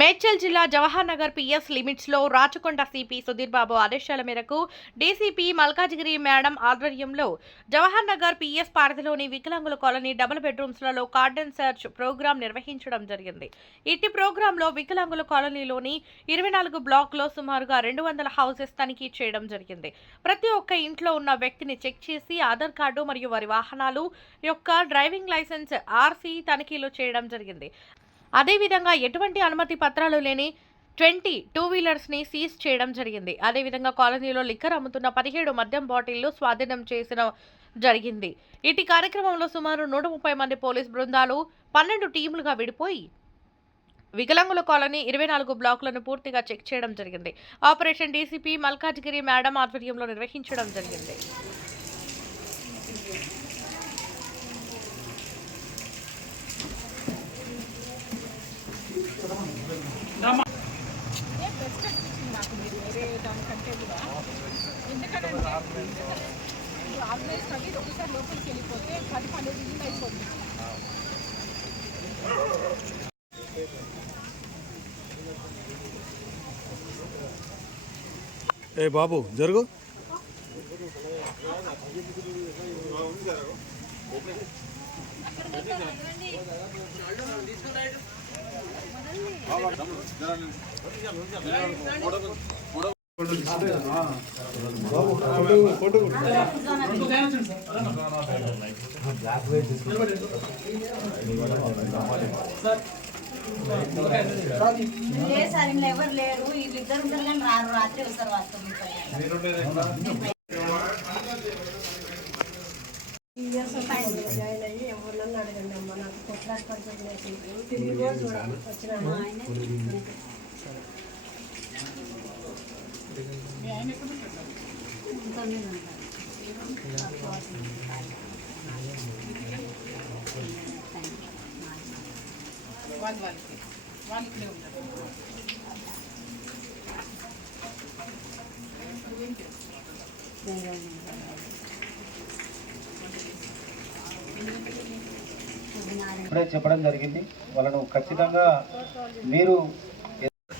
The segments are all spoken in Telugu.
మేడ్చల్ జిల్లా జవహర్ నగర్ పిఎస్ లిమిట్స్లో రాచకొండ సిపి సుధీర్ బాబు ఆదేశాల మేరకు డీసీపీ మల్కాజిగిరి మేడం ఆధ్వర్యంలో జవహర్ నగర్ పిఎస్ పారిధిలోని వికలాంగుల కాలనీ డబుల్ బెడ్రూమ్స్లలో కార్డన్ సెర్చ్ ప్రోగ్రాం నిర్వహించడం జరిగింది. ఇట్టి ప్రోగ్రాంలో వికలాంగుల కాలనీలోని ఇరవై నాలుగు బ్లాక్లో సుమారుగా రెండు వందల హౌసెస్ తనిఖీ చేయడం జరిగింది. ప్రతి ఒక్క ఇంట్లో ఉన్న వ్యక్తిని చెక్ చేసి ఆధార్ కార్డు మరియు వారి వాహనాలు యొక్క డ్రైవింగ్ లైసెన్స్ ఆర్సీ తనిఖీలు చేయడం జరిగింది. అదేవిధంగా ఎటువంటి అనుమతి పత్రాలు లేని ట్వంటీ టూ వీలర్స్ని సీజ్ చేయడం జరిగింది. అదేవిధంగా కాలనీలో లిక్కర్ అమ్ముతున్న పదిహేడు మద్యం బాటిళ్ళు స్వాధీనం చేసిన జరిగింది. ఇటు కార్యక్రమంలో సుమారు నూట ముప్పై మంది పోలీస్ బృందాలు పన్నెండు టీములుగా విడిపోయి వికలాంగుల కాలనీ ఇరవై నాలుగు బ్లాకులను పూర్తిగా చెక్ చేయడం జరిగింది. ఆపరేషన్ డీసీపీ మల్కాజ్గిరి మేడం ఆధ్వర్యంలో నిర్వహించడం జరిగింది. ఆర్గనైజ్ అవి ఒకసారి లోపలికి వెళ్ళిపోతే పది పన్నెండు ఇల్లు అయిపోతుంది ఏ బాబు జరుగు. లేదు సార్ ఇంట్లో ఎవరు లేరు వీళ్ళిద్దరు ఉంటారు కానీ రారు రాత్రి వస్తారు వాళ్ళతో జాయిన్ అయ్యి ఎవరినన్నా అడగండి అమ్మ నాకు కొట్లాట పడుతుంది తిరిగి రోజు చూడండి వచ్చినాము ఇప్పుడే చెప్పడం జరిగింది. వాళ్ళను ఖచ్చితంగా మీరు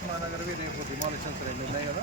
మహానగర్వి రేపు డిమాలిషన్స్ రెండు ఉన్నాయి కదా?